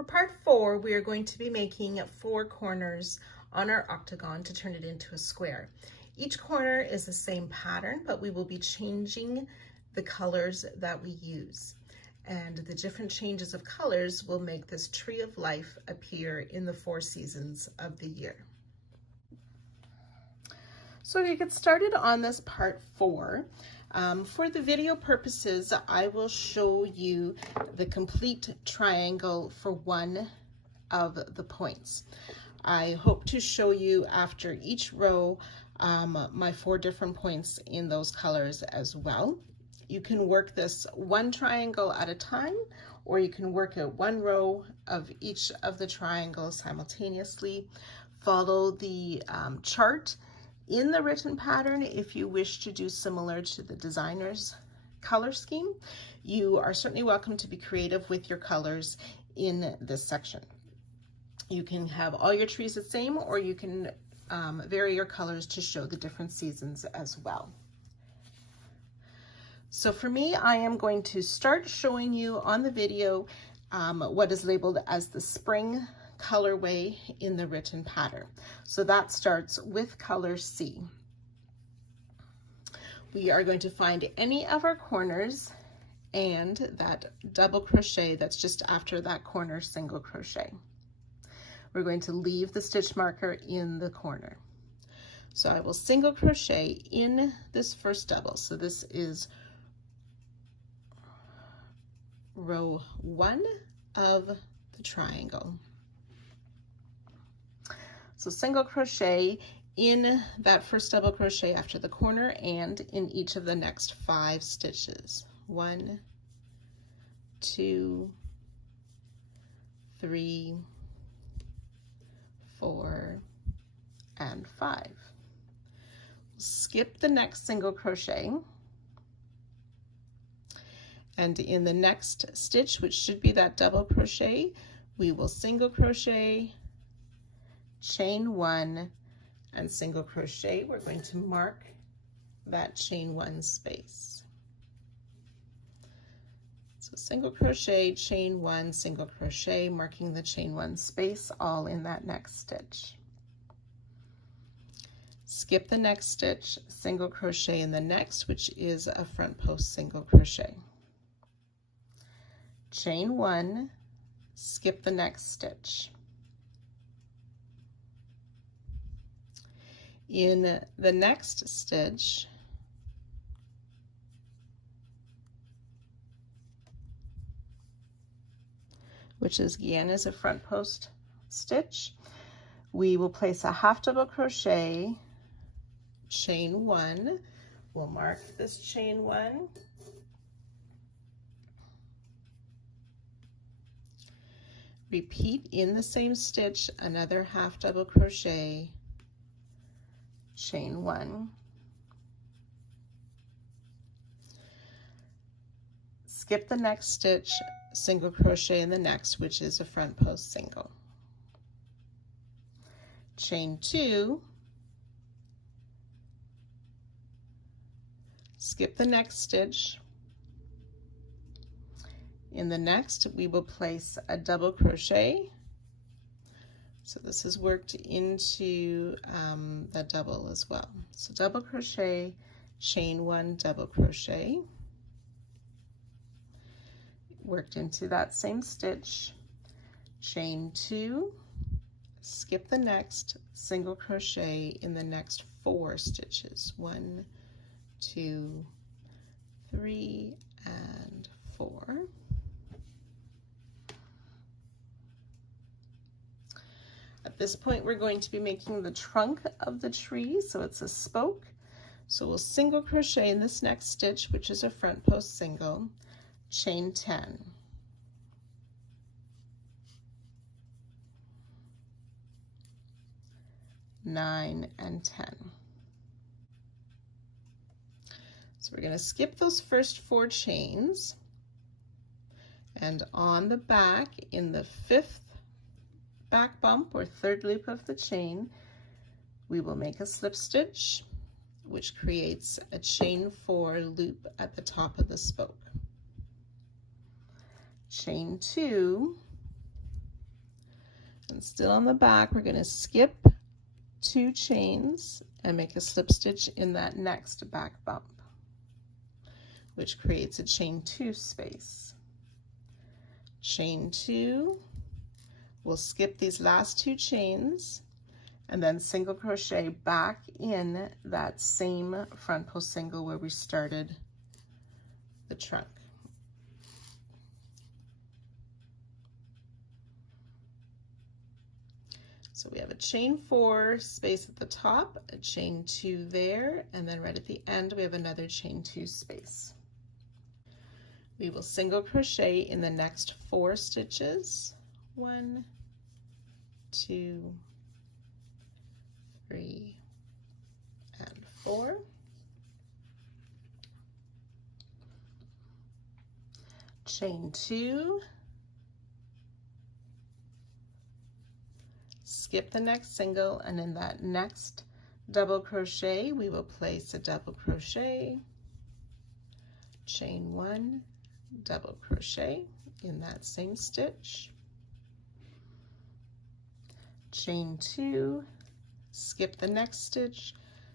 For part 4, we are going to be making 4 corners on our octagon to turn it into a square. Each corner is the same pattern, but we will be changing the colors that we use. And the different changes of colors will make this tree of life appear in the 4 seasons of the year. So to get started on this part 4, for the video purposes, I will show you the complete triangle for one of the points. I hope to show you after each row my 4 different points in those colors as well. You can work this one triangle at a time, or you can work at one row of each of the triangles simultaneously. Follow the chart in the written pattern if you wish to do similar to the designer's color scheme. You are certainly welcome to be creative with your colors in this section. You can have all your trees the same, or you can vary your colors to show the different seasons as well. So for me, I am going to start showing you on the video what is labeled as the spring colorway in the written pattern. So that starts with color C. We are going to find any of our corners and that double crochet that's just after that corner single crochet. We're going to leave the stitch marker in the corner. So I will single crochet in this first double. So this is row 1 of the triangle. So single crochet in that first double crochet after the corner and in each of the next 5 stitches. 1, 2, 3, 4, and 5. Skip the next single crochet, and in the next stitch, which should be that double crochet, we will single crochet, chain 1, and single crochet. We're going to mark that chain 1 space. So single crochet, chain 1, single crochet, marking the chain 1 space, all in that next stitch. Skip the next stitch, single crochet in the next, which is a front post single crochet. Chain 1, skip the next stitch. In the next stitch, which is again is a front post stitch, we will place a half double crochet, chain 1. We'll mark this chain 1. Repeat in the same stitch another half double crochet, chain 1. Skip the next stitch, single crochet in the next, which is a front post single. Chain 2, skip the next stitch. In the next, we will place a double crochet. So this is worked into the double as well. So double crochet, chain 1, double crochet, worked into that same stitch, chain 2, skip the next, single crochet in the next 4 stitches. 1, 2, 3, and 4. At this point, we're going to be making the trunk of the tree, so it's a spoke. So we'll single crochet in this next stitch, which is a front post single, chain 10. Nine and 10. So we're going to skip those first 4 chains, and on the back in the 5th back bump or 3rd loop of the chain, we will make a slip stitch, which creates a chain 4 loop at the top of the spoke. Chain 2, And still on the back, we're going to skip 2 chains and make a slip stitch in that next back bump, which creates a chain 2 space. Chain 2, we'll skip these last 2 chains and then single crochet back in that same front post single where we started the trunk. So we have a chain 4 space at the top, a chain 2 there, and then right at the end we have another chain 2 space. We will single crochet in the next 4 stitches. 1, 2, 3, and 4. Chain 2, skip the next single, and in that next double crochet we will place a double crochet, chain 1, double crochet in that same stitch, chain 2, skip the next stitch,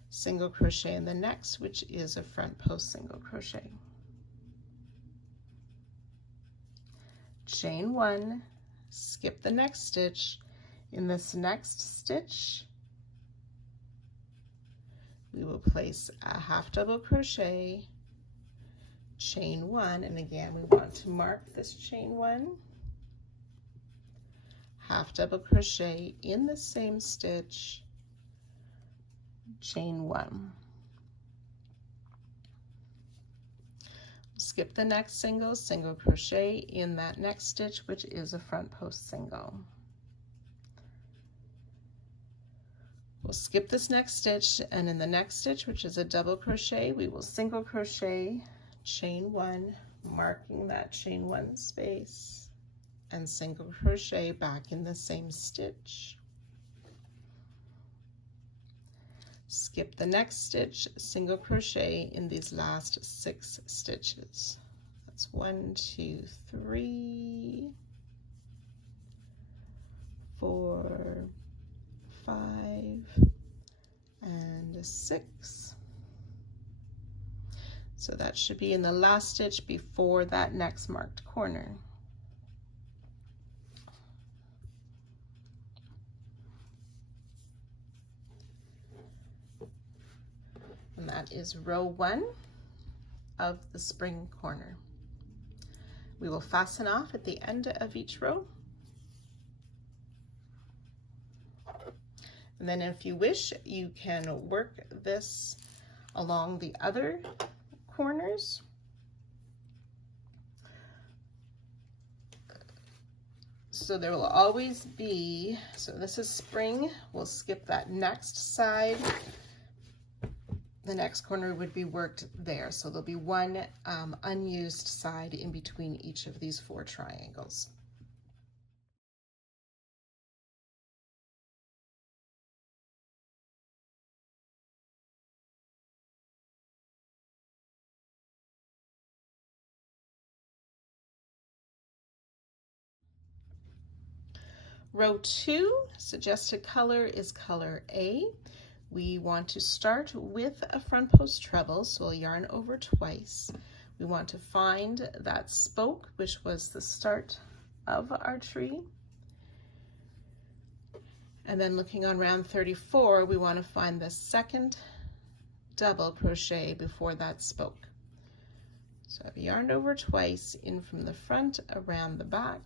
single crochet in the next, which is a front post single crochet, chain 1, skip the next stitch. In this next stitch we will place a half double crochet, chain 1, and again we want to mark this chain 1, half double crochet in the same stitch, chain 1. Skip the next single, single crochet in that next stitch, which is a front post single. We'll skip this next stitch, and in the next stitch, which is a double crochet, we will single crochet, chain 1, marking that chain 1 space, and single crochet back in the same stitch. Skip the next stitch, single crochet in these last 6 stitches. That's 1, 2, 3, 4, 5, and 6. So that should be in the last stitch before that next marked corner. And that is row 1 of the spring corner. We will fasten off at the end of each row. And then if you wish, you can work this along the other corners. So there will always be, so this is spring, we'll skip that next side. The next corner would be worked there. So there'll be one unused side in between each of these 4 triangles. Row 2, suggested color is color A. We want to start with a front post treble, so we'll yarn over twice. We want to find that spoke, which was the start of our tree. And then looking on round 34, we want to find the second double crochet before that spoke. So I've yarned over twice, in from the front, around the back,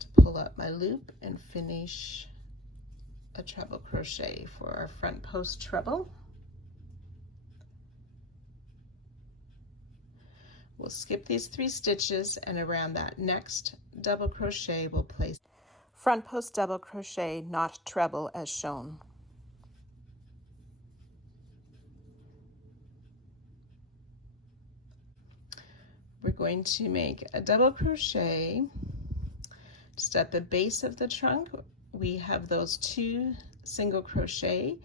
to pull up my loop and finish a treble crochet for our front post treble. We'll skip these 3 stitches, and around that next double crochet we'll place front post double crochet, not treble as shown. We're going to make a double crochet just at the base of the trunk. We have those 2 single crochet.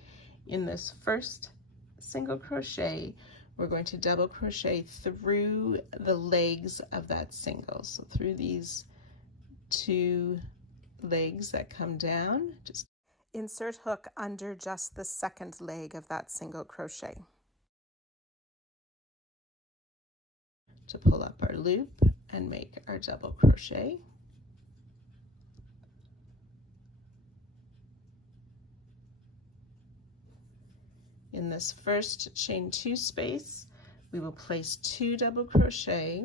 In this first single crochet, we're going to double crochet through the legs of that single. So through these 2 legs that come down. Just insert hook under just the second leg of that single crochet to pull up our loop and make our double crochet. In this first chain 2 space, we will place 2 double crochet,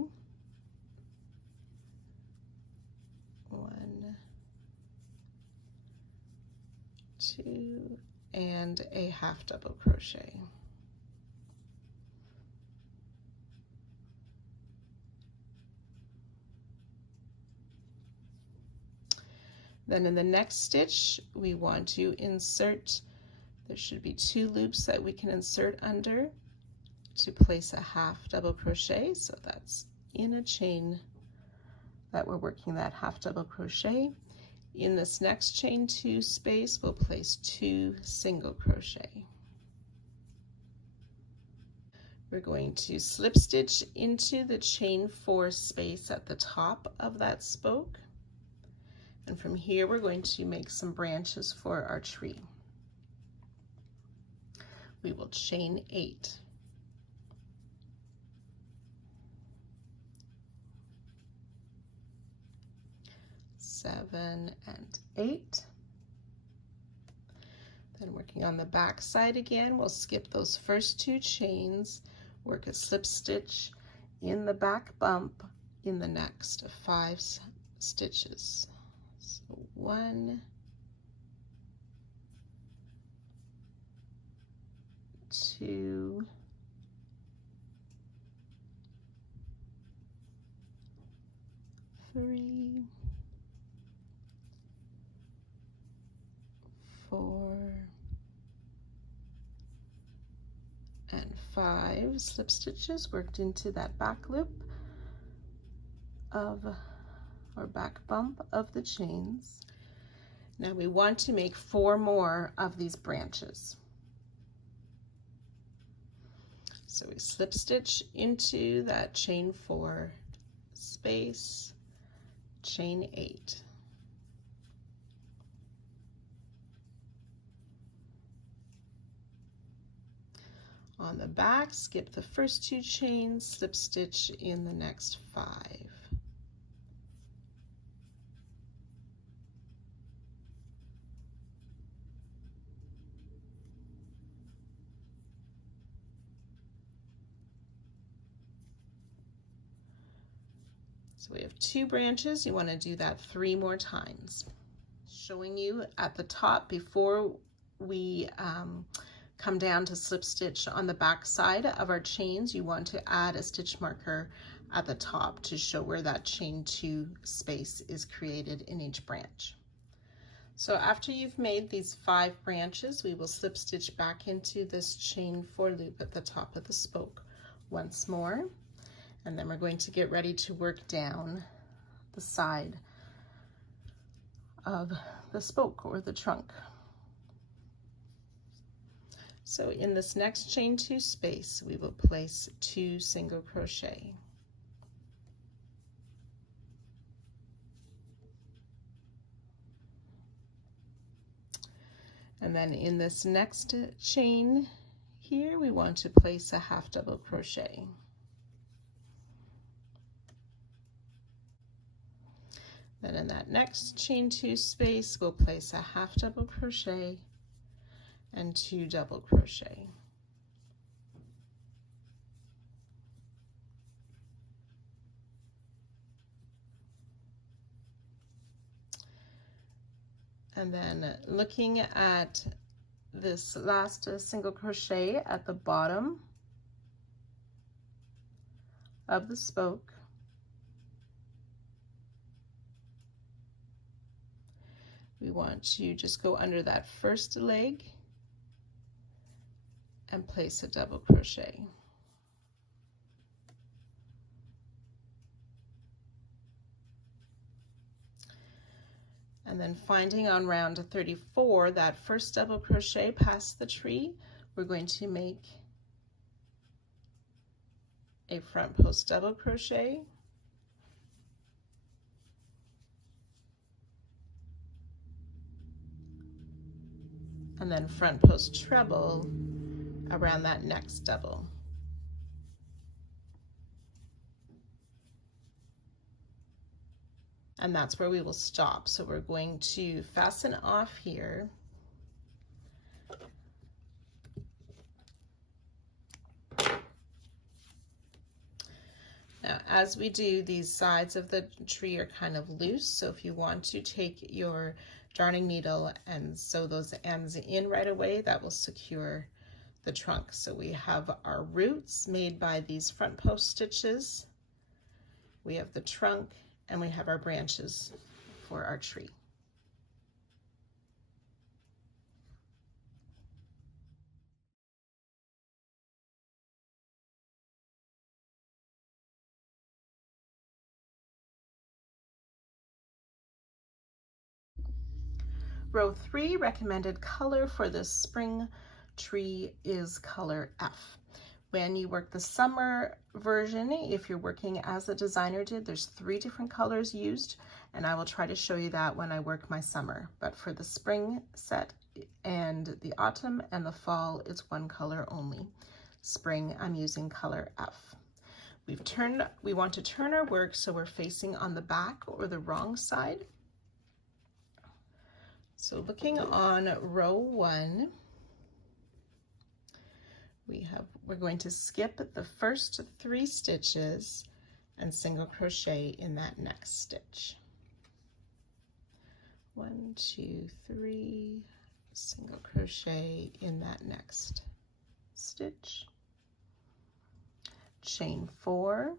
1, 2, and a half double crochet. Then in the next stitch, we want to insert, there should be 2 loops that we can insert under to place a half double crochet. So that's in a chain that we're working that half double crochet. In this next chain 2 space, we'll place 2 single crochet. We're going to slip stitch into the chain 4 space at the top of that spoke. And from here, we're going to make some branches for our tree. We will chain 8. Seven and 8. Then working on the back side again, we'll skip those first 2 chains, work a slip stitch in the back bump in the next 5 stitches. So 1, 2, 3, 4, and 5 slip stitches worked into that back loop of or back bump of the chains. Now we want to make 4 more of these branches. So we slip stitch into that chain 4 space, chain 8. On the back, skip the first 2 chains, slip stitch in the next 5. So we have 2 branches. You want to do that 3 more times. Showing you at the top before we come down to slip stitch on the back side of our chains, you want to add a stitch marker at the top to show where that chain 2 space is created in each branch. So after you've made these 5 branches, we will slip stitch back into this chain 4 loop at the top of the spoke once more. And then we're going to get ready to work down the side of the spoke or the trunk. So in this next chain 2 space, we will place 2 single crochet. And then in this next chain here, we want to place a half double crochet. Then in that next chain 2 space, we'll place a half double crochet and 2 double crochet. And then looking at this last single crochet at the bottom of the spoke, we want to just go under that first leg and place a double crochet. And then finding on round 34 that first double crochet past the tree, we're going to make a front post double crochet, and then front post treble around that next double. And that's where we will stop. So we're going to fasten off here. Now, as we do, these sides of the tree are kind of loose, so if you want to take your darning needle and sew those ends in right away, that will secure the trunk. So we have our roots made by these front post stitches, we have the trunk, and we have our branches for our tree. Row 3, recommended color for this spring tree is color F. When you work the summer version, if you're working as the designer did, there's 3 different colors used, and I will try to show you that when I work my summer. But for the spring set and the autumn and the fall, it's 1 color only. Spring, I'm using color F. We want to turn our work so we're facing on the back or the wrong side. So looking on row 1, we're going to skip the first 3 stitches and single crochet in that next stitch. 1, 2, 3, single crochet in that next stitch. Chain 4.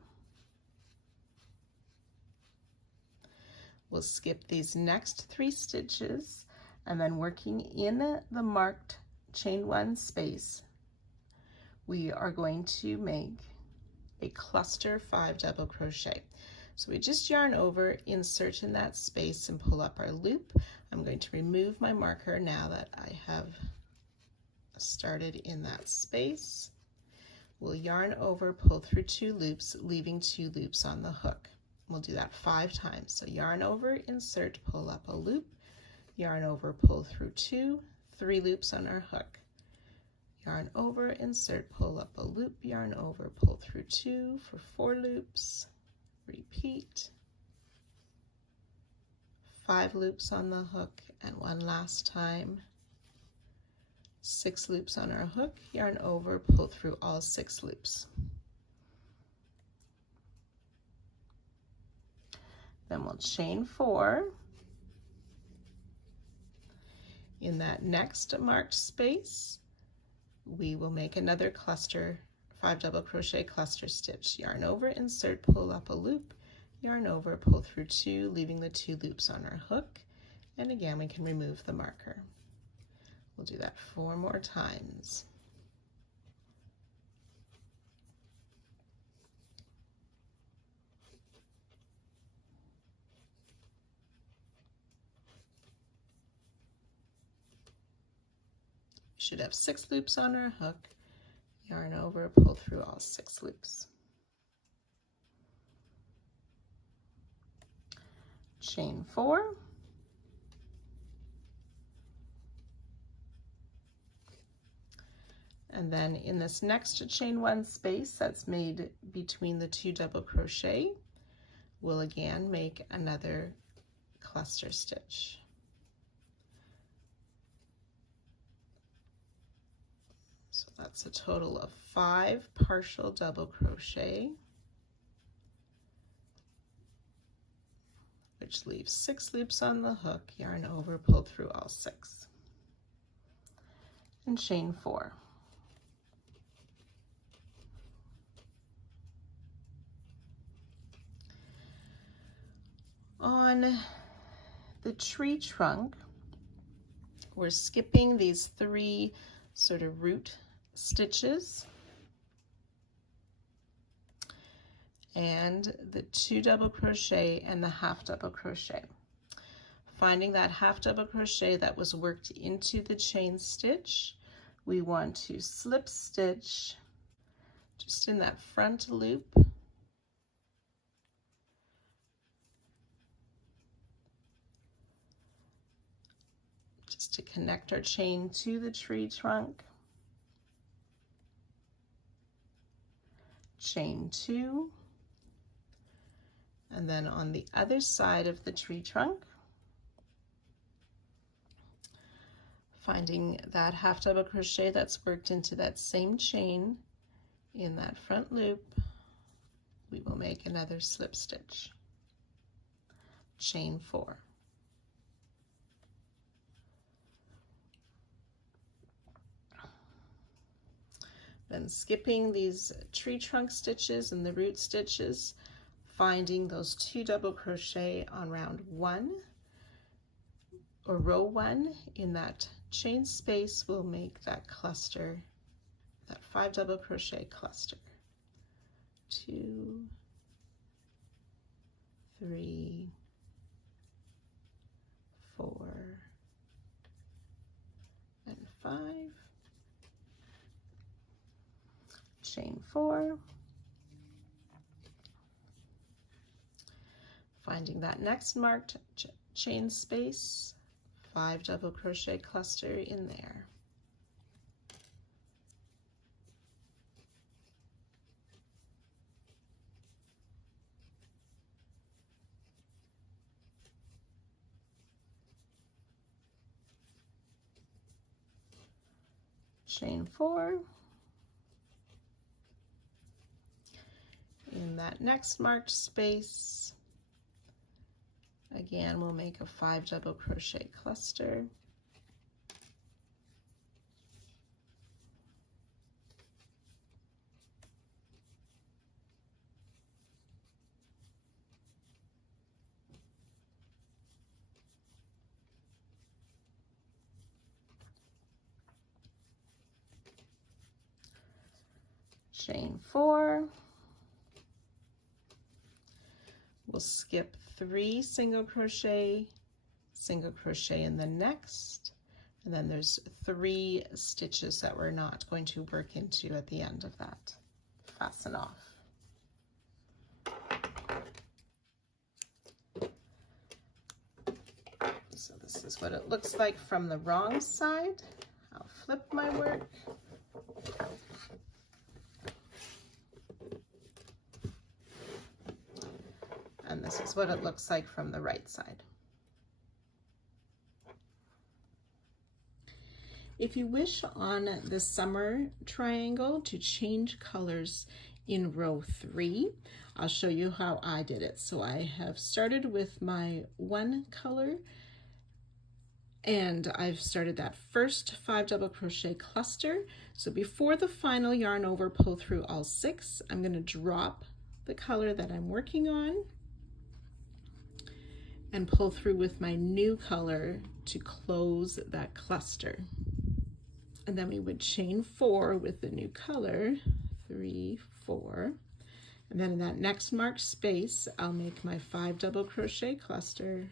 We'll skip these next 3 stitches, and then working in the marked chain 1 space, we are going to make a cluster 5 double crochet. So we just yarn over, insert in that space, and pull up our loop. I'm going to remove my marker now that I have started in that space. We'll yarn over, pull through 2 loops, leaving 2 loops on the hook. We'll do that 5 times. So yarn over, insert, pull up a loop, yarn over, pull through 2, 3 loops on our hook. Yarn over, insert, pull up a loop, yarn over, pull through 2 for 4 loops, repeat, 5 loops on the hook, and 1 last time, 6 loops on our hook, yarn over, pull through all 6 loops. Then we'll chain 4 in that next marked space. We will make another cluster 5 double crochet cluster stitch. Yarn over, insert, pull up a loop, yarn over, pull through 2, leaving the 2 loops on our hook, and again we can remove the marker. We'll do that 4 more times. Should have 6 loops on our hook, yarn over, pull through all 6 loops. Chain 4. And then in this next chain 1 space that's made between the 2 double crochet, we'll again make another cluster stitch. So that's a total of 5 partial double crochet, which leaves 6 loops on the hook, yarn over, pull through all 6, and chain 4. On the tree trunk, we're skipping these 3 sort of root stitches and the 2 double crochet and the half double crochet. Finding that half double crochet that was worked into the chain stitch, we want to slip stitch just in that front loop, just to connect our chain to the tree trunk. Chain 2, and then on the other side of the tree trunk, finding that half double crochet that's worked into that same chain in that front loop, we will make another slip stitch. Chain 4. Then skipping these tree trunk stitches and the root stitches, finding those 2 double crochet on round 1 or row 1 in that chain space, will make that cluster, that 5 double crochet cluster. 2, 3, 4, and 5. Chain 4, finding that next marked chain space, 5 double crochet cluster in there. Chain 4. In that next marked space, again, we'll make a 5 double crochet cluster. Chain 4. We'll skip 3 single crochet in the next, and then there's 3 stitches that we're not going to work into at the end of that. Fasten off. So this is what it looks like from the wrong side. I'll flip my work. And this is what it looks like from the right side. If you wish on the summer triangle to change colors in row 3, I'll show you how I did it. So I have started with my 1 color, and I've started that first 5 double crochet cluster. So before the final yarn over, pull through all 6, I'm going to drop the color that I'm working on and pull through with my new color to close that cluster. And then we would chain 4 with the new color, 3, 4. And then in that next marked space, I'll make my 5 double crochet cluster.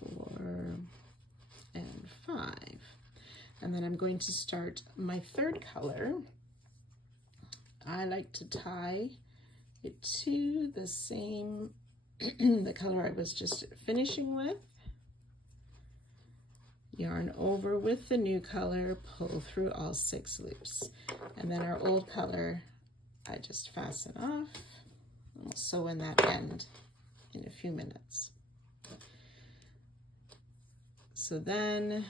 4 and 5. And then I'm going to start my 3rd color. I like to tie it to the same, the color I was just finishing with. Yarn over with the new color, pull through all 6 loops. And then our old color, I just fasten off, and we'll sew in that end in a few minutes. So then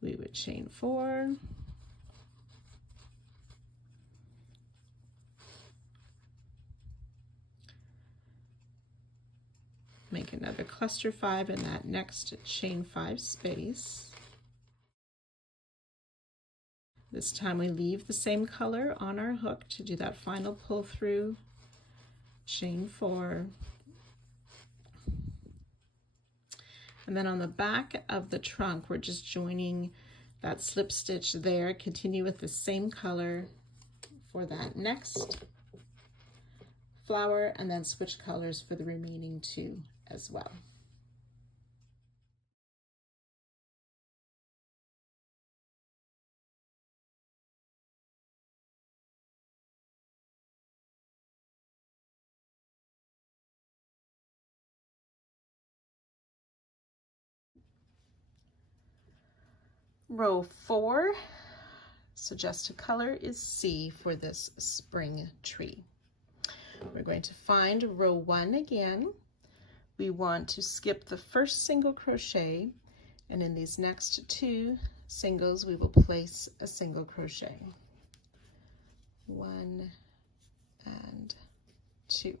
we would chain 4, make another cluster 5 in that next chain 5 space. This time we leave the same color on our hook to do that final pull through, chain 4. And then on the back of the trunk, we're just joining that slip stitch there, continue with the same color for that next flower, and then switch colors for the remaining 2 as well. Row 4, suggested color is C for this spring tree. We're going to find row 1 again. We want to skip the first single crochet, and in these next 2 singles we will place a single crochet. 1 and 2.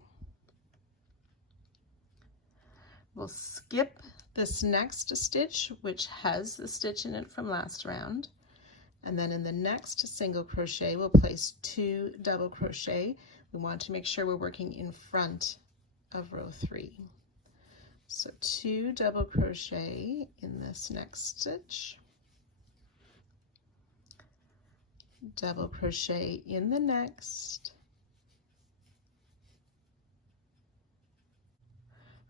We'll skip this next stitch, which has the stitch in it from last round, and then in the next single crochet we'll place 2 double crochet. We want to make sure we're working in front of row 3. So 2 double crochet in this next stitch, double crochet in the next,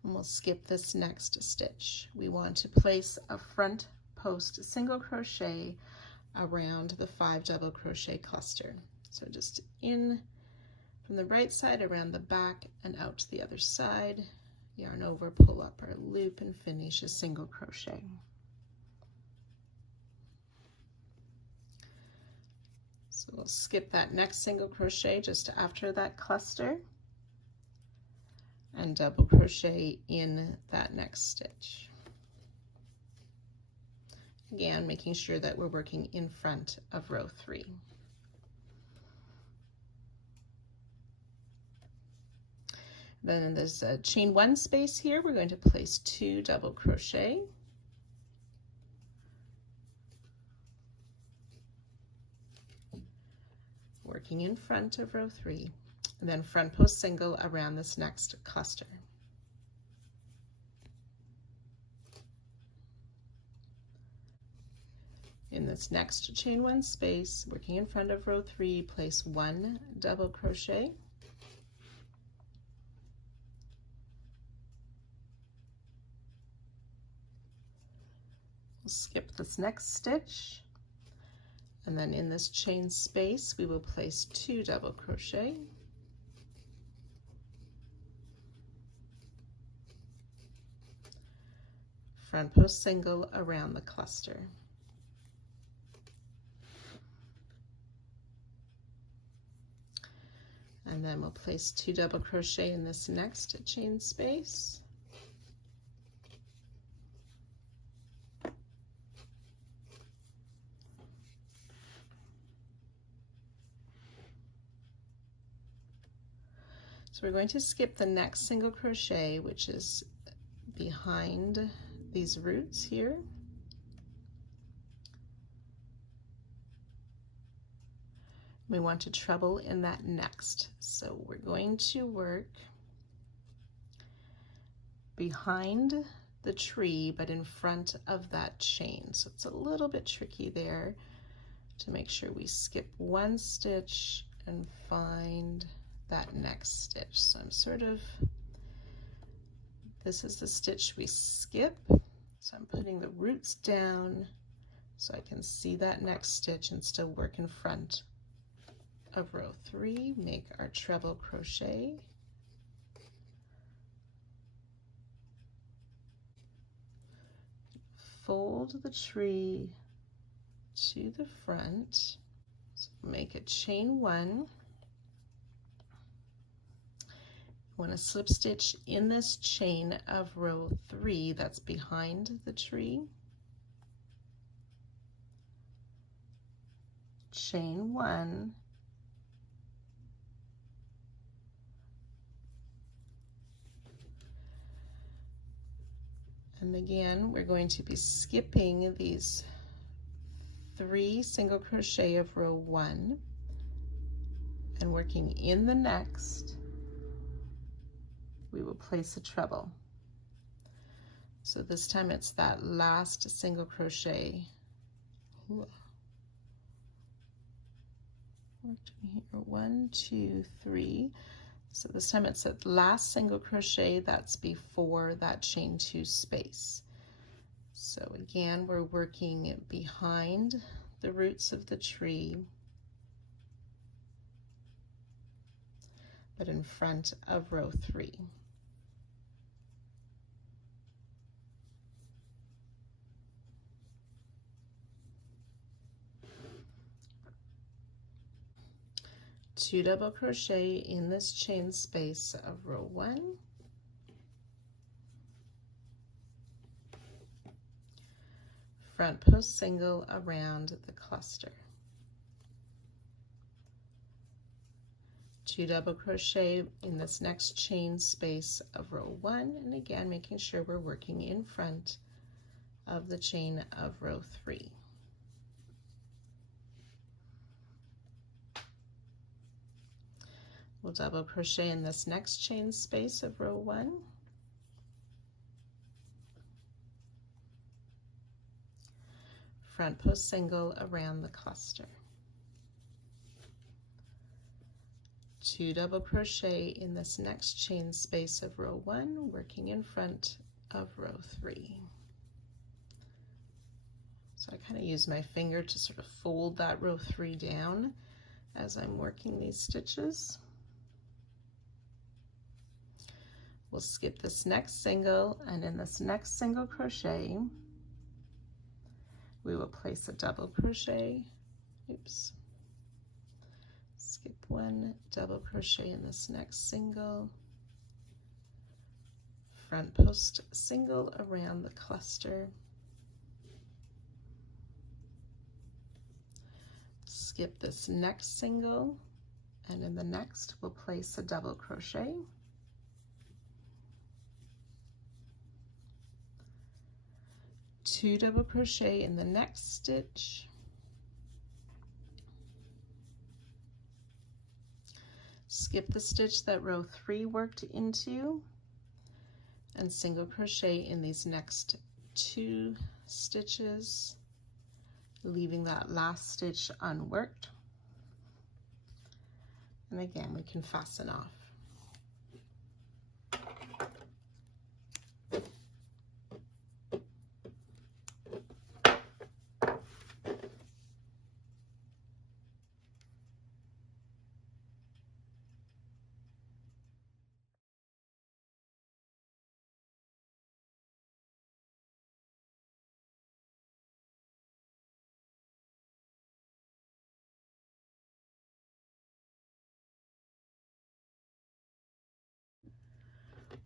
and we'll skip this next stitch. We want to place a front post single crochet around the 5 double crochet cluster. So just in from the right side around the back and out to the other side, yarn over, pull up our loop, and finish a single crochet. So we'll skip that next single crochet just after that cluster and double crochet in that next stitch. Again, making sure that we're working in front of row 3. Then in this chain 1 space here, we're going to place 2 double crochet. Working in front of row 3, and then front post single around this next cluster. In this next chain 1 space, working in front of row 3, place 1 double crochet. We'll skip this next stitch, and then in this chain space we will place 2 double crochet, front post single around the cluster. And then we'll place 2 double crochet in this next chain space. So we're going to skip the next single crochet, which is behind these roots here. We want to treble in that next. So we're going to work behind the tree, but in front of that chain. So it's a little bit tricky there to make sure we skip 1 stitch and find that next stitch. So I'm sort of, this is the stitch we skip. So I'm putting the roots down so I can see that next stitch and still work in front of row 3, make our treble crochet, fold the tree to the front, so make a chain 1. Want to slip stitch in this chain of row 3 that's behind the tree, chain 1, and again we're going to be skipping these 3 single crochet of row 1 and working in the next we will place a treble. So this time it's that last single crochet. Ooh. 1, 2, 3. So this time it's that last single crochet that's before that chain 2 space. So again, we're working behind the roots of the tree, but in front of row 3. 2 double crochet in this chain space of row 1, front post single around the cluster, 2 double crochet in this next chain space of row 1, and again making sure we're working in front of the chain of row 3. We'll double crochet in this next chain space of row 1, front post single around the cluster, 2 double crochet in this next chain space of row 1, working in front of row 3. So I kind of use my finger to sort of fold that row 3 down as I'm working these stitches. We'll skip this next single, and in this next single crochet we will place a double crochet, skip 1, double crochet in this next single, front post single around the cluster, skip this next single, and in the next we'll place a double crochet, two double crochet in the next stitch, skip the stitch that row 3 worked into, and single crochet in these next 2 stitches, leaving that last stitch unworked. And again, we can fasten off.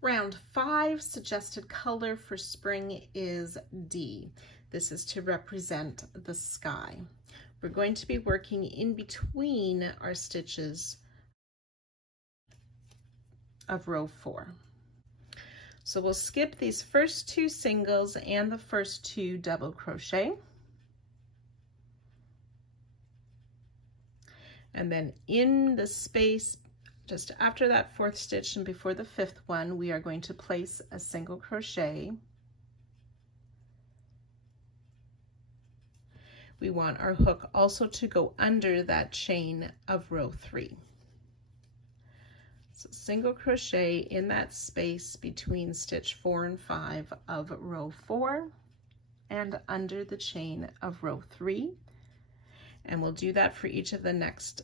Round 5, suggested color for spring is D. This is to represent the sky. We're going to be working in between our stitches of row 4. So we'll skip these first 2 singles and the first 2 double crochet. And then in the space just after that 4th stitch and before the 5th one, we are going to place a single crochet. We want our hook also to go under that chain of row 3. So single crochet in that space between stitch 4 and 5 of row 4 and under the chain of row 3. And we'll do that for each of the next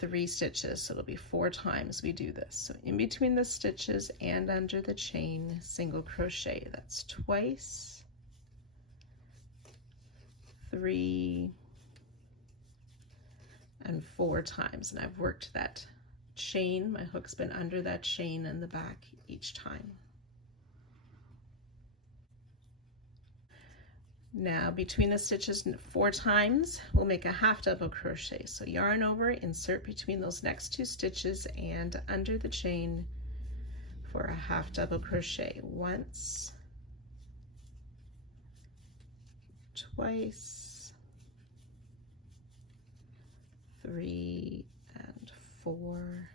3 stitches, so it'll be 4 times we do this. So in between the stitches and under the chain, single crochet. That's twice, 3 and 4 times, and I've worked that chain. My hook's been under that chain in the back each time. Now between the stitches 4 times, we'll make a half double crochet. So yarn over, insert between those next 2 stitches and under the chain for a half double crochet. Once, twice, 3 and 4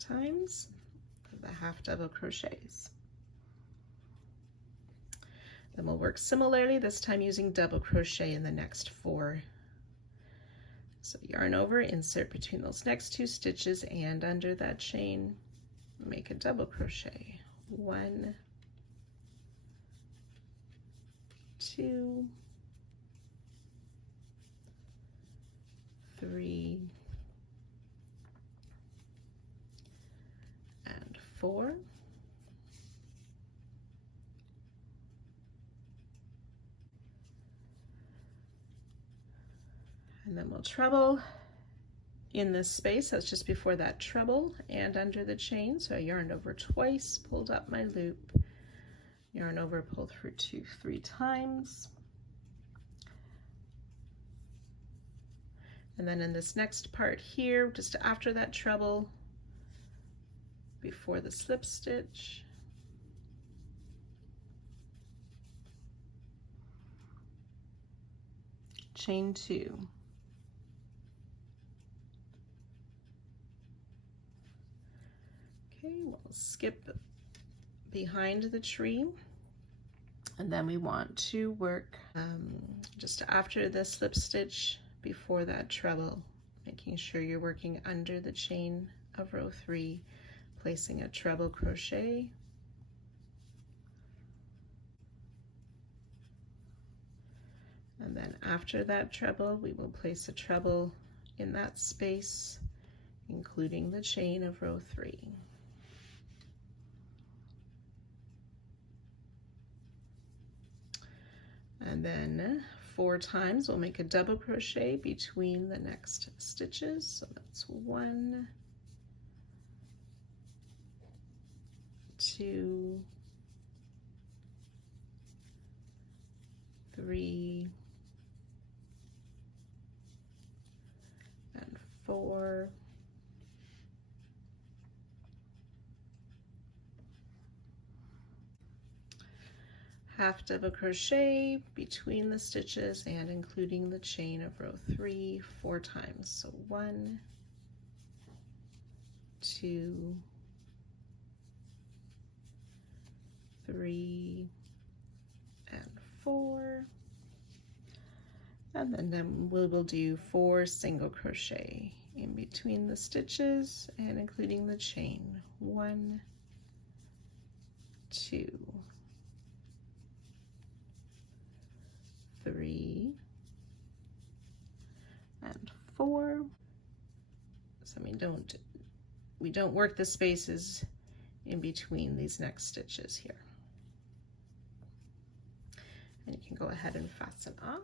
times for the half double crochets. Then we'll work similarly, this time using double crochet in the next 4. So yarn over, insert between those next 2 stitches and under that chain, make a double crochet. 1, 2, 3, and 4. And then we'll treble in this space, that's just before that treble and under the chain. So I yarned over twice, pulled up my loop, yarn over, pull through 2-3 times. And then in this next part here, just after that treble, before the slip stitch, chain 2. Okay, we'll skip behind the tree, and then we want to work just after the slip stitch before that treble, making sure you're working under the chain of row 3, placing a treble crochet, and then after that treble we will place a treble in that space, including the chain of row 3. And then 4 times we'll make a double crochet between the next stitches. So that's 1, 2, 3, and 4. Half double crochet between the stitches and including the chain of row 3 4 times. So 1, 2, 3, and 4. And then we will do 4 single crochet in between the stitches and including the chain. 1, 2, 3, and 4. So we don't work the spaces in between these next stitches here. And you can go ahead and fasten off.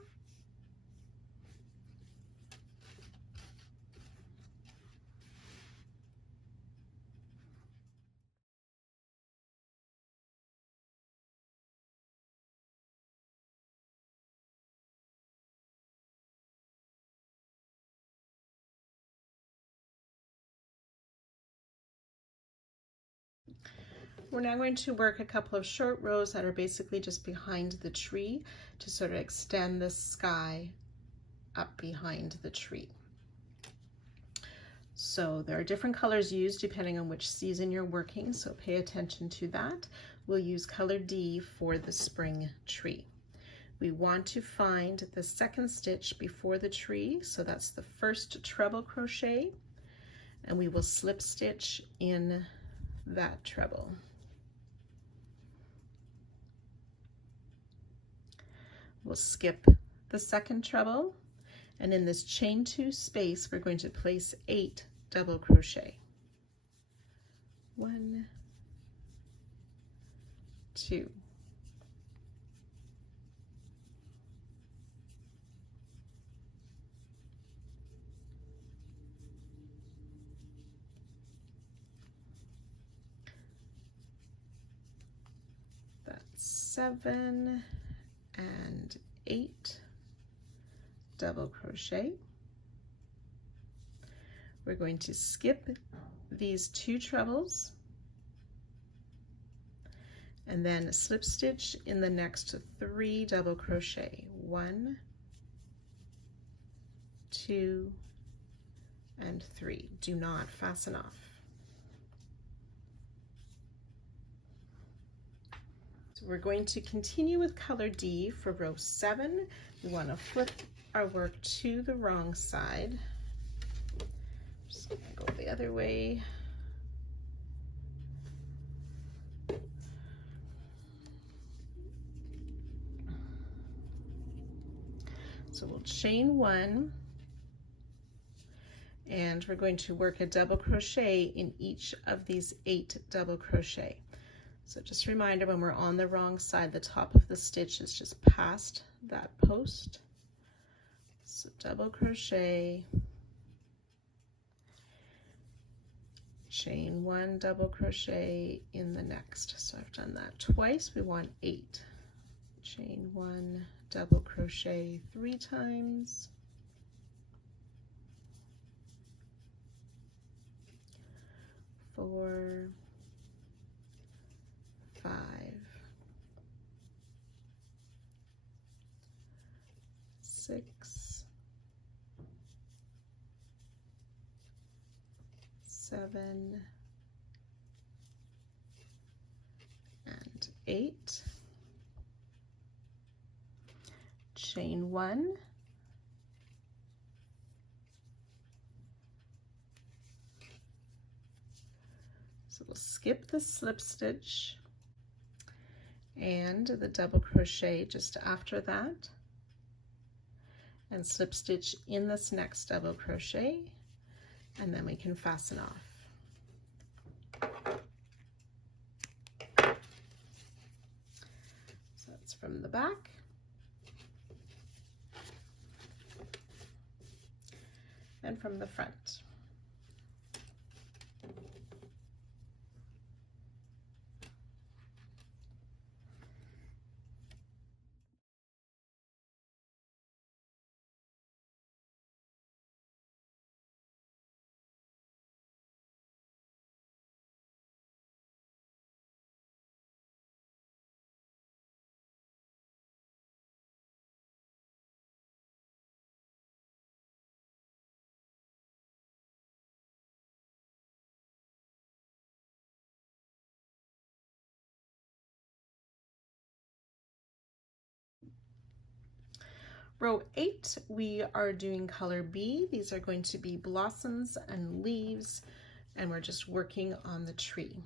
We're now going to work a couple of short rows that are basically just behind the tree to sort of extend the sky up behind the tree. So there are different colors used depending on which season you're working, so pay attention to that. We'll use color D for the spring tree. We want to find the second stitch before the tree, so that's the first treble crochet, and we will slip stitch in that treble. We'll skip the second treble, and in this chain 2 space we're going to place 8 double crochet. 1, 2, 7 and 8 double crochet. We're going to skip these 2 trebles and then slip stitch in the next 3 double crochet. 1, 2, and 3. Do not fasten off. So we're going to continue with color D for row 7. We want to flip our work to the wrong side. Just gonna go the other way. So we'll chain 1, and we're going to work a double crochet in each of these 8 double crochet. So just a reminder, when we're on the wrong side, the top of the stitch is just past that post. So double crochet, chain 1, double crochet in the next. So I've done that twice. We want 8. Chain 1, double crochet 3 times, 4, 5, 6, 7, and 8. Chain 1, so we'll skip the slip stitch and the double crochet just after that, and slip stitch in this next double crochet, and then we can fasten off. So that's from the back. And from the front. Row 8, we are doing color B. These are going to be blossoms and leaves, and we're just working on the tree.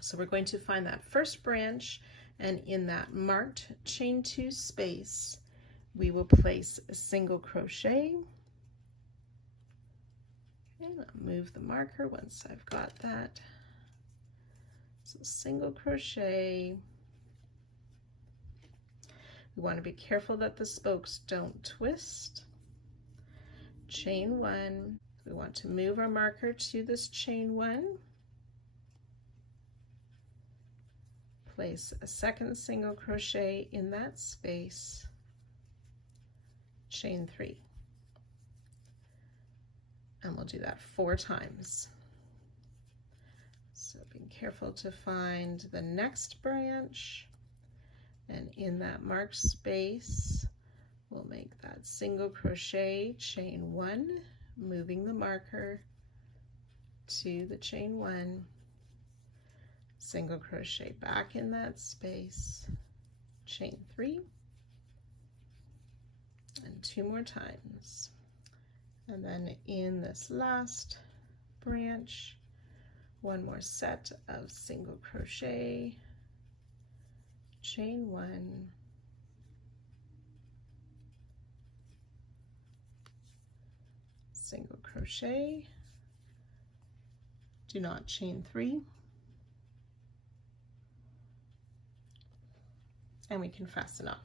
So we're going to find that first branch, and in that marked chain 2 space, we will place a single crochet. And I'll move the marker once I've got that. So single crochet. We want to be careful that the spokes don't twist. Chain 1. We want to move our marker to this chain 1. Place a second single crochet in that space. Chain 3. And we'll do that 4 times. So be careful to find the next branch. And in that marked space, we'll make that single crochet, chain 1, moving the marker to the chain 1, single crochet back in that space, chain 3, and 2 more times. And then in this last branch, 1 more set of single crochet, chain 1, single crochet, do not chain 3, and we can fasten off.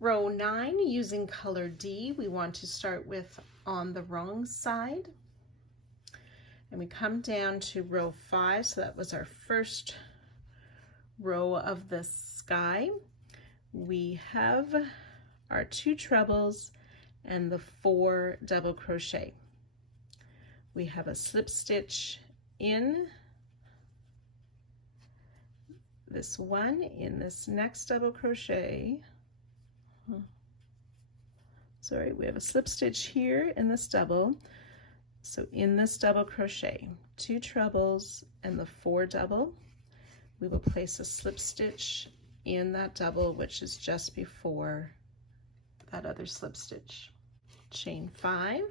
Row 9, using color D, we want to start with on the wrong side. And we come down to row 5, so that was our first row of the sky. We have our 2 trebles and the 4 double crochet. We have a slip stitch in this one, in this next double crochet. Sorry, we have a slip stitch here in this double. So in this double crochet, 2 trebles and the 4 double, we will place a slip stitch in that double, which is just before that other slip stitch. Chain 5,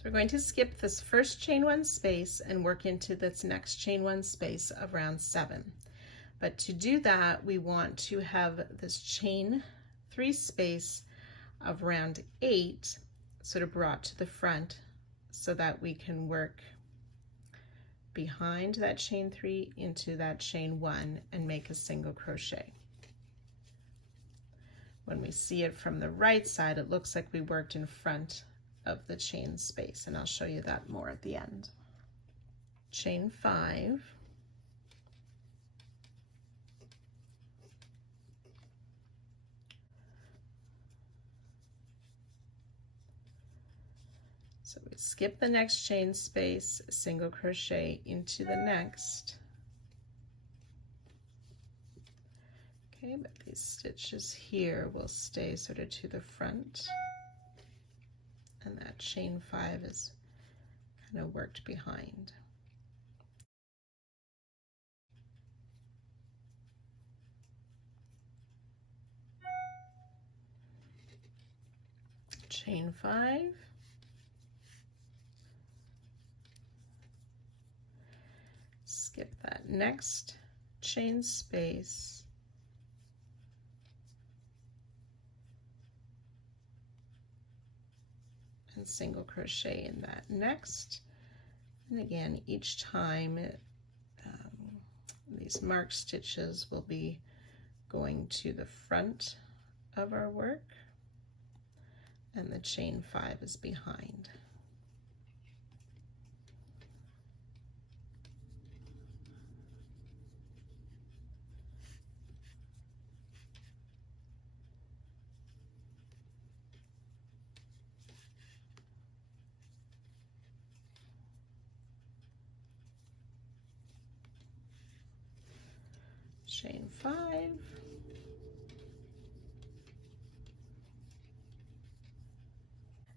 So we're going to skip this first chain 1 space and work into this next chain 1 space of round 7. But to do that, we want to have this chain 3 space of round 8 sort of brought to the front so that we can work behind that chain 3 into that chain 1 and make a single crochet. When we see it from the right side, it looks like we worked in front of the chain space, and I'll show you that more at the end. Chain 5, so we skip the next chain space, single crochet into the next. Okay, but these stitches here will stay sort of to the front, and that chain 5 is kind of worked behind. Chain 5, skip that next chain space, and single crochet in that next. And again, each time these marked stitches will be going to the front of our work, and the chain 5 is behind. Chain 5,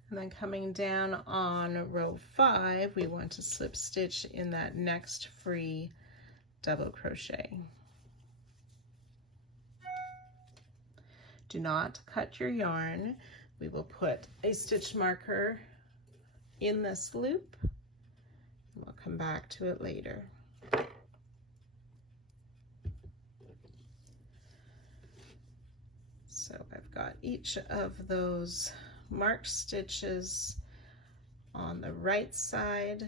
and then coming down on row 5, we want to slip stitch in that next free double crochet. Do not cut your yarn. We will put a stitch marker in this loop, and we'll come back to it later. So I've got each of those marked stitches on the right side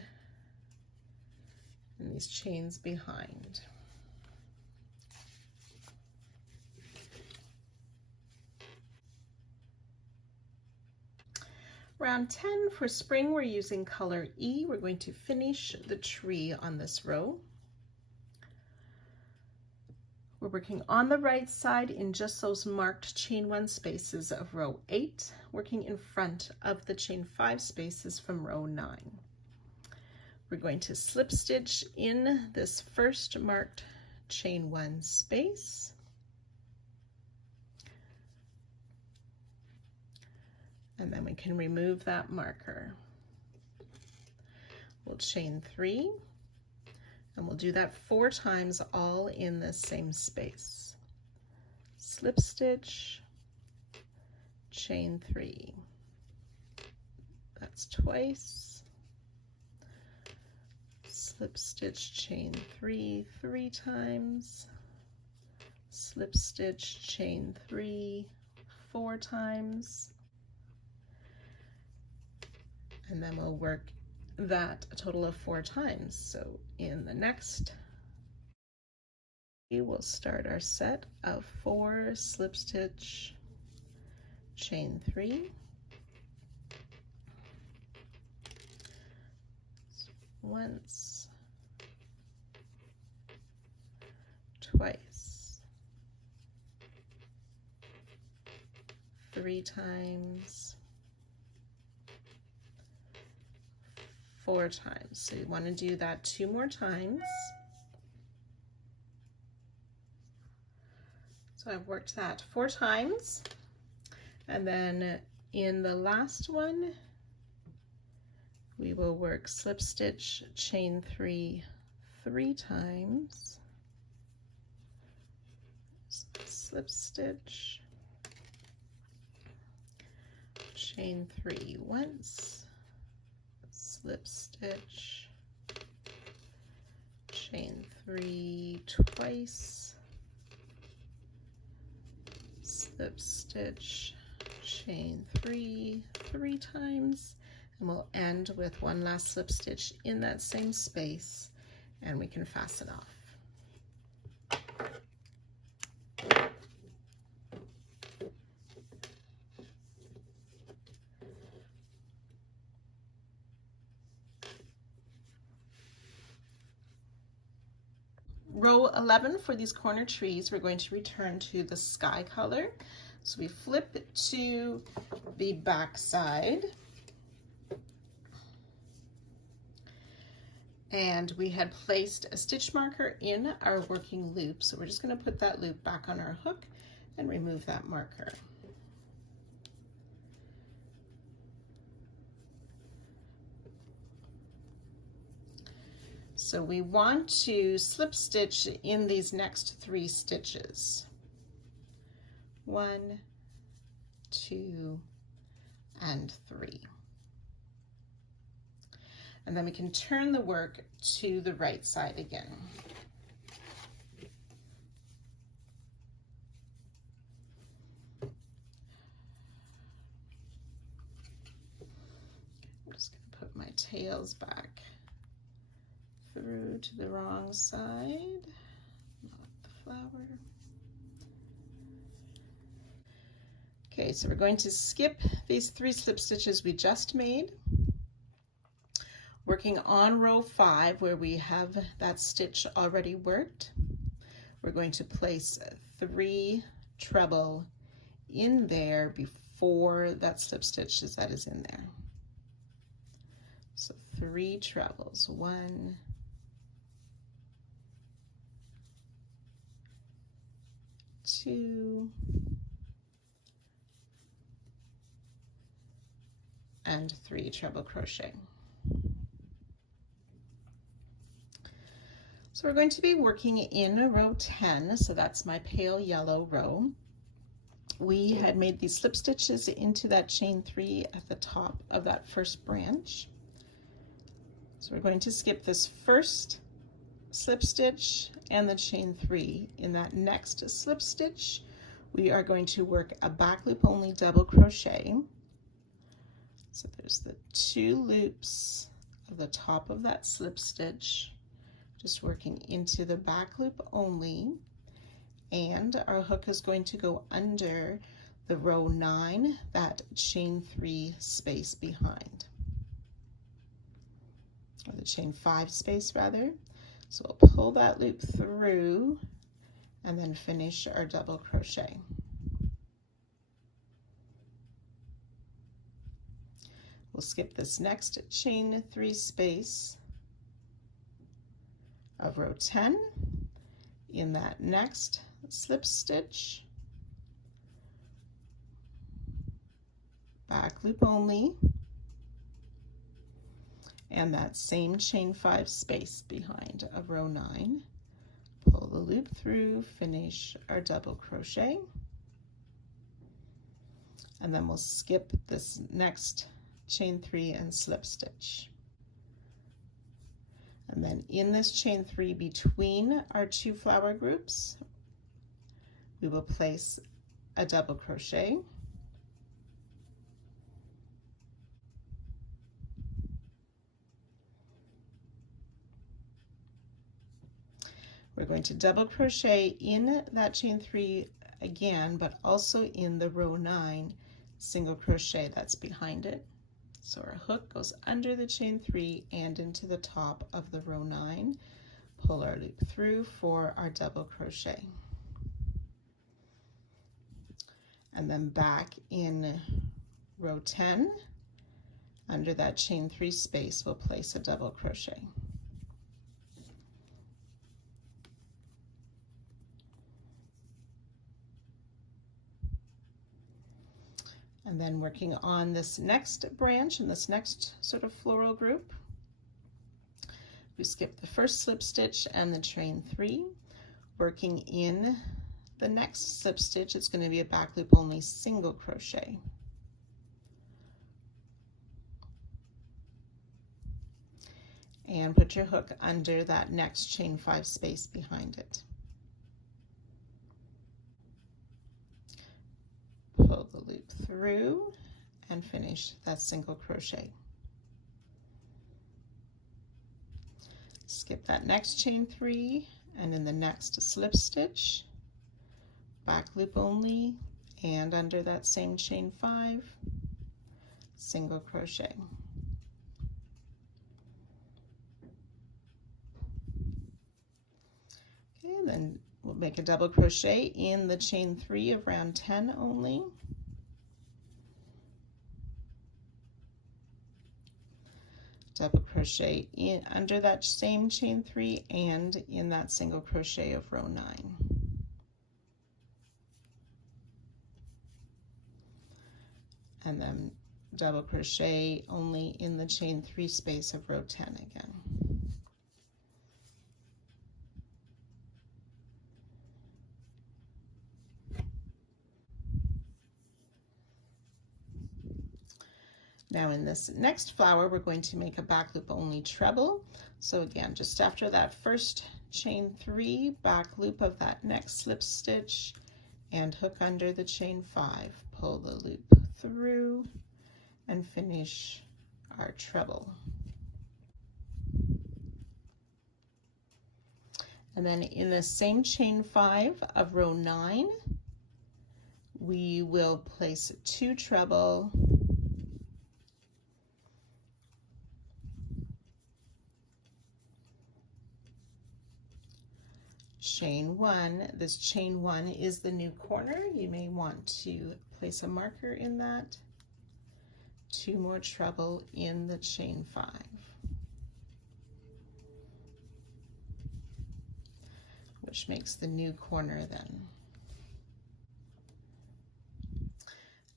and these chains behind. Round 10 for spring, we're using color E. We're going to finish the tree on this row. We're working on the right side in just those marked chain 1 spaces of row 8, working in front of the chain 5 spaces from row 9. We're going to slip stitch in this first marked chain 1 space, and then we can remove that marker. We'll chain 3, and we'll do that 4 times, all in the same space. Slip stitch, chain 3. That's twice. Slip stitch, chain 3, 3 times. Slip stitch, chain 3, 4 times. And then we'll work that a total of 4 times. So in the next, we will start our set of 4 slip stitch, chain 3, once, twice, 3 times, 4 times. So you want to do that 2 more times. So I've worked that 4 times, and then in the last one we will work slip stitch, chain 3, 3 times, slip stitch, chain 3 once, slip stitch, chain 3 twice, slip stitch, chain 3 times, and we'll end with one last slip stitch in that same space, and we can fasten off. Row 11 for these corner trees, we're going to return to the sky color. So we flip to the back side, and we had placed a stitch marker in our working loop. So we're just going to put that loop back on our hook and remove that marker. So we want to slip stitch in these next 3 stitches. 1, 2, and 3. And then we can turn the work to the right side again. I'm just going to put my tails back through to the wrong side, not the flower. Okay, so we're going to skip these 3 slip stitches we just made, working on row 5 where we have that stitch already worked. We're going to place 3 treble in there before that slip stitch that is in there. So 3 trebles, 1, 2, and 3 treble crochet. So we're going to be working in row 10, so that's my pale yellow row. We had made these slip stitches into that chain 3 at the top of that first branch. So we're going to skip this first slip stitch and the chain 3. In that next slip stitch, we are going to work a back loop only double crochet. So there's the 2 loops of the top of that slip stitch, just working into the back loop only, and our hook is going to go under the row 9, that chain 3 space behind, or the chain 5 space rather. So we'll pull that loop through and then finish our double crochet. We'll skip this next chain 3 space of row 10. In that next slip stitch, back loop only, and that same chain 5 space behind of row 9. Pull the loop through, finish our double crochet, and then we'll skip this next chain 3 and slip stitch. And then in this chain 3 between our 2 flower groups, we will place a double crochet, we're going to double crochet in that chain 3 again, but also in the row 9 single crochet that's behind it. So our hook goes under the chain 3 and into the top of the row 9. Pull our loop through for our double crochet. And then back in row 10, under that chain 3 space, we'll place a double crochet. And then working on this next branch and this next sort of floral group, we skip the first slip stitch and the chain 3. Working in the next slip stitch, it's going to be a back loop only single crochet. and put your hook under that next chain 5 space behind it. Pull the loop through and finish that single crochet. Skip that next chain 3, and in the next slip stitch, back loop only, and under that same chain 5, single crochet. Okay, and then we'll make a double crochet in the chain 3 of round 10 only. Double crochet in under that same chain 3 and in that single crochet of row 9. And then double crochet only in the chain 3 space of row 10 again. Now in this next flower, we're going to make a back loop only treble. So again, just after that first chain 3, back loop of that next slip stitch and hook under the chain 5, pull the loop through and finish our treble. And then in the same chain 5 of row 9, we will place 2 treble, chain 1. This chain 1 is the new corner. You may want to place a marker in that. 2 more treble in the chain 5. Which makes the new corner then.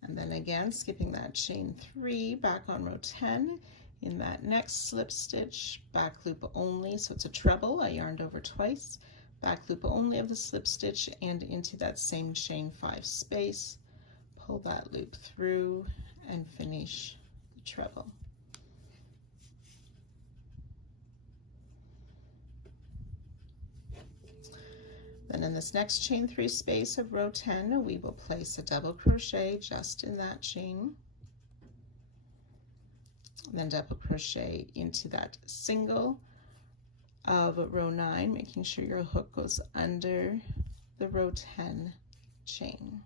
And then again, skipping that chain 3, back on row 10, in that next slip stitch, back loop only, so it's a treble, I yarned over twice, back loop only of the slip stitch and into that same chain 5 space, pull that loop through and finish the treble. Then in this next chain 3 space of row 10, we will place a double crochet just in that chain, and then double crochet into that single of row 9, making sure your hook goes under the row 10 chain,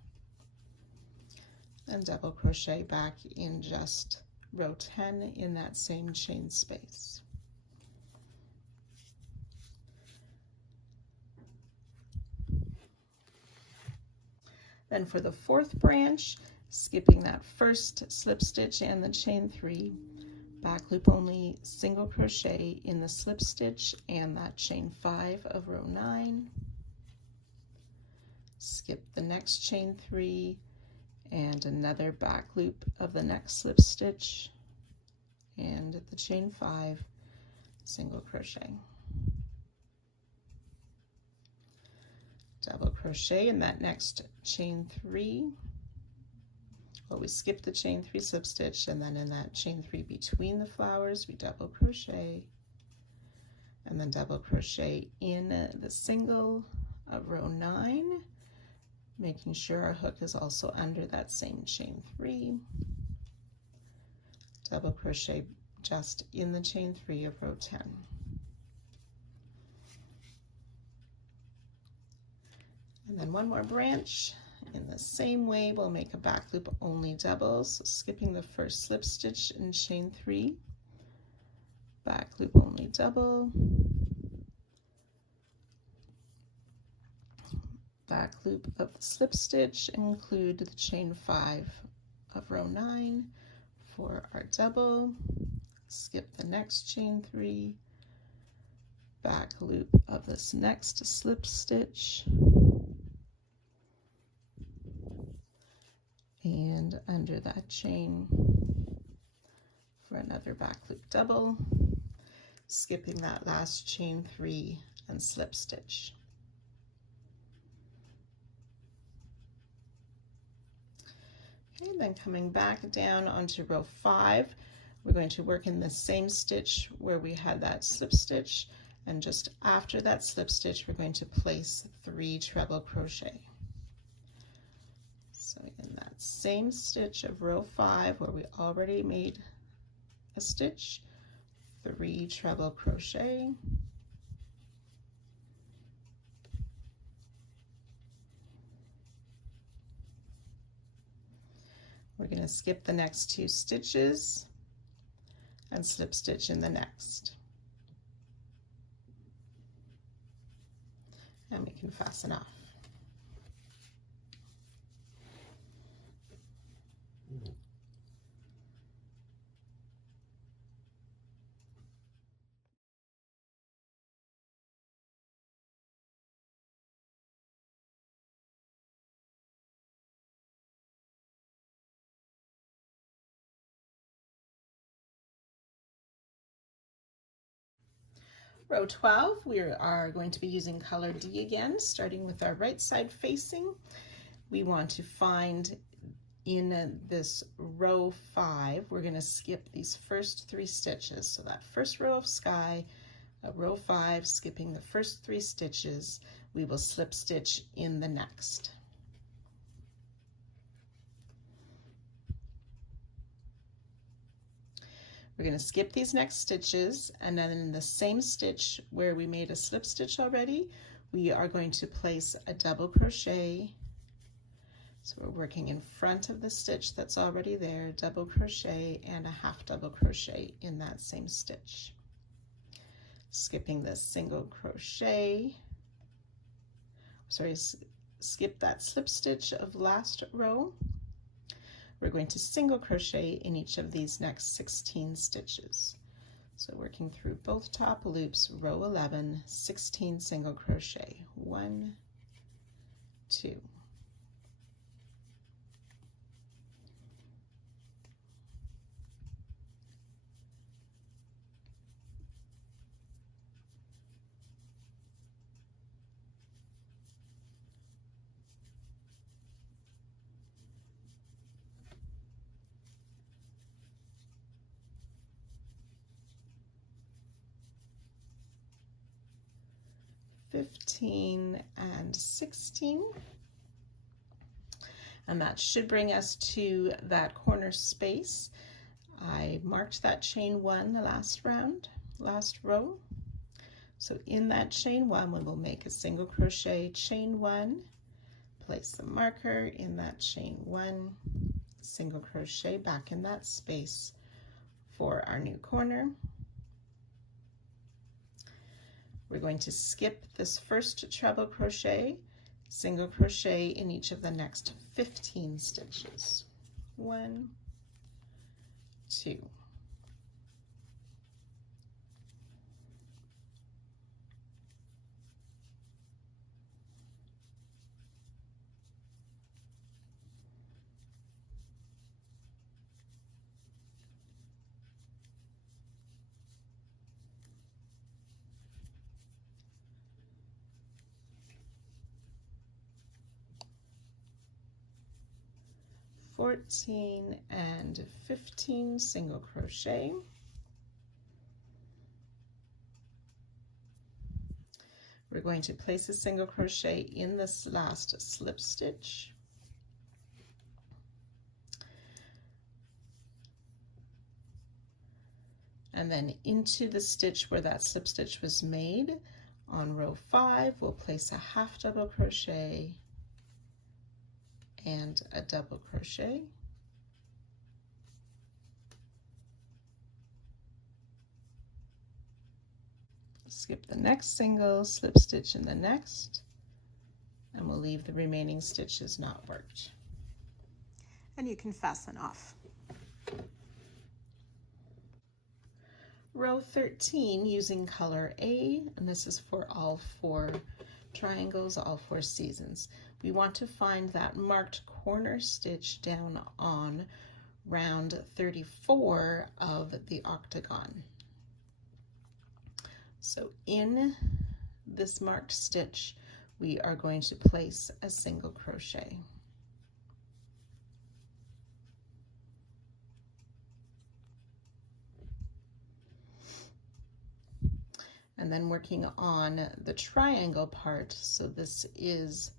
and double crochet back in just row 10 in that same chain space. Then for the 4th branch, skipping that first slip stitch and the chain 3, back loop only, single crochet in the slip stitch and that chain 5 of row 9, skip the next chain 3 and another back loop of the next slip stitch and the chain 5, single crochet. Double crochet in that next chain 3. Well, we skip the chain 3 slip stitch, and then in that chain 3 between the flowers, we double crochet, and then double crochet in the single of row 9, making sure our hook is also under that same chain 3. Double crochet just in the chain 3 of row 10. And then one more branch. In the same way, we'll make a back loop only double, so skipping the first slip stitch in chain 3, back loop only double, back loop of the slip stitch, include the chain 5 of row 9 for our double, skip the next chain 3, back loop of this next slip stitch, and under that chain for another back loop double, skipping that last chain 3 and slip stitch. Okay, then coming back down onto row 5, We're going to work in the same stitch where we had that slip stitch, and just after that slip stitch we're going to place 3 treble crochet. So in that same stitch of row 5 where we already made a stitch, 3 treble crochet, we're going to skip the next 2 stitches and slip stitch in the next, and we can fasten off. Row 12, we are going to be using color D again, starting with our right side facing. We want to find in this row 5, we're going to skip these first 3 stitches. So that first row of sky, row 5, skipping the first 3 stitches, we will slip stitch in the next. We're going to skip these next stitches, and then in the same stitch where we made a slip stitch already, we are going to place a double crochet. So we're working in front of the stitch that's already there, double crochet and a half double crochet in that same stitch. Skipping the single crochet, skip that slip stitch of last row. We're going to single crochet in each of these next 16 stitches. So working through both top loops, row 11, 16 single crochet, 1, 2. And 16, and that should bring us to that corner space. I marked that chain 1 the last row. So in that chain 1 we will make a single crochet, chain 1, place the marker in that chain 1, single crochet back in that space for our new corner. We're going to skip this first treble crochet, single crochet in each of the next 15 stitches. 1, 2. And 15 single crochet. We're going to place a single crochet in this last slip stitch. And then into the stitch where that slip stitch was made, on row 5, we'll place a half double crochet and a double crochet. Skip the next single, slip stitch in the next, and we'll leave the remaining stitches not worked. And you can fasten off. Row 13 using color A, and this is for all 4 triangles, all 4 seasons. We want to find that marked corner stitch down on round 34 of the octagon. So in this marked stitch, we are going to place a single crochet. and then working on the triangle part. So this is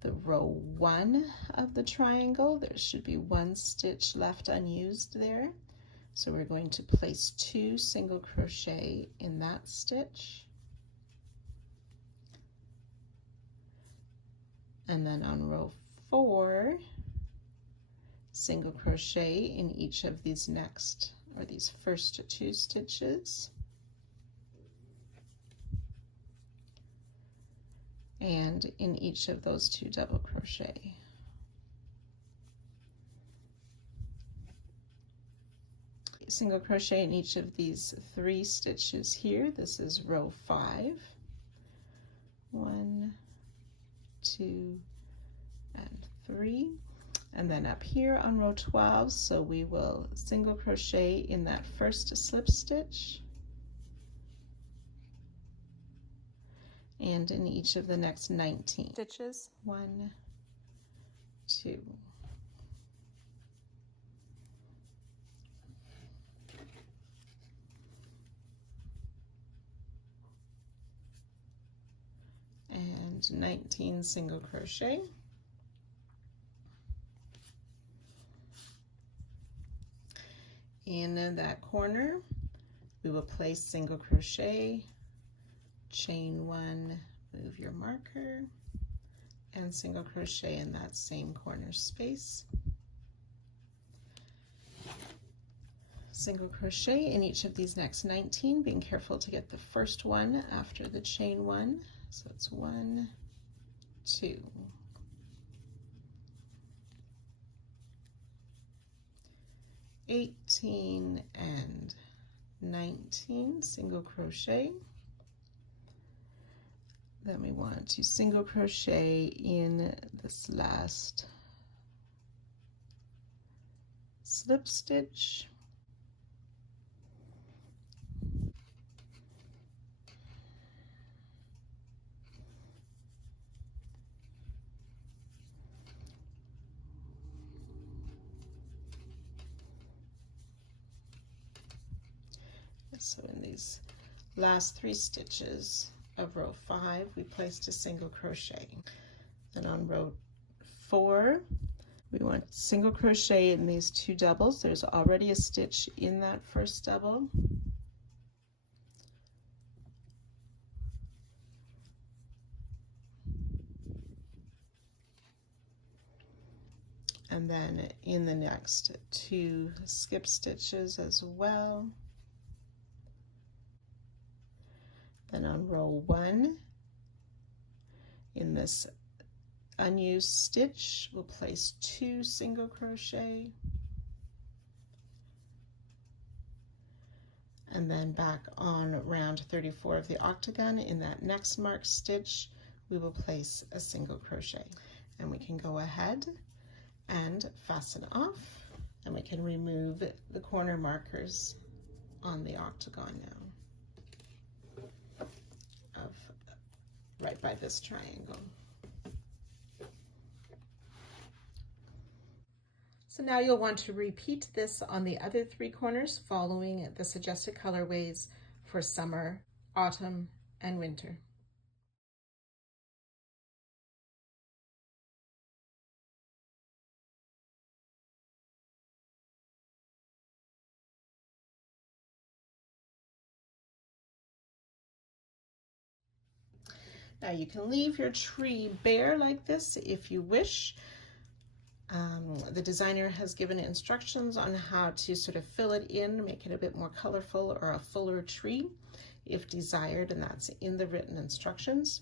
the row 1 of the triangle. There should be 1 stitch left unused there. So we're going to place 2 single crochet in that stitch. And then on row 4, single crochet in each of these next, or these first 2 stitches. And in each of those 2 double crochet. Single crochet in each of these 3 stitches here. This is row 5. 1, 2, and 3. And then up here on row 12, so we will single crochet in that first slip stitch and in each of the next 19 stitches. 1, 2. And 19 single crochet. In that corner, we will place single crochet, chain 1, move your marker, and single crochet in that same corner space. Single crochet in each of these next 19, being careful to get the first one after the chain 1. So it's 1, 2. 18 and 19 single crochet. Then we want to single crochet in this last slip stitch. So in these last 3 stitches of row 5, we placed a single crochet. Then on row 4, we want single crochet in these 2 doubles. There's already a stitch in that first double. And then in the next 2 skip stitches as well. Then on row 1, in this unused stitch, we'll place 2 single crochet. And then back on round 34 of the octagon, in that next marked stitch, we will place a single crochet. And we can go ahead and fasten off, and we can remove the corner markers on the octagon now. Right by this triangle. So now you'll want to repeat this on the other 3 corners following the suggested colorways for summer, autumn, and winter. Now you can leave your tree bare like this if you wish. The designer has given instructions on how to sort of fill it in, make it a bit more colorful or a fuller tree if desired, and that's in the written instructions.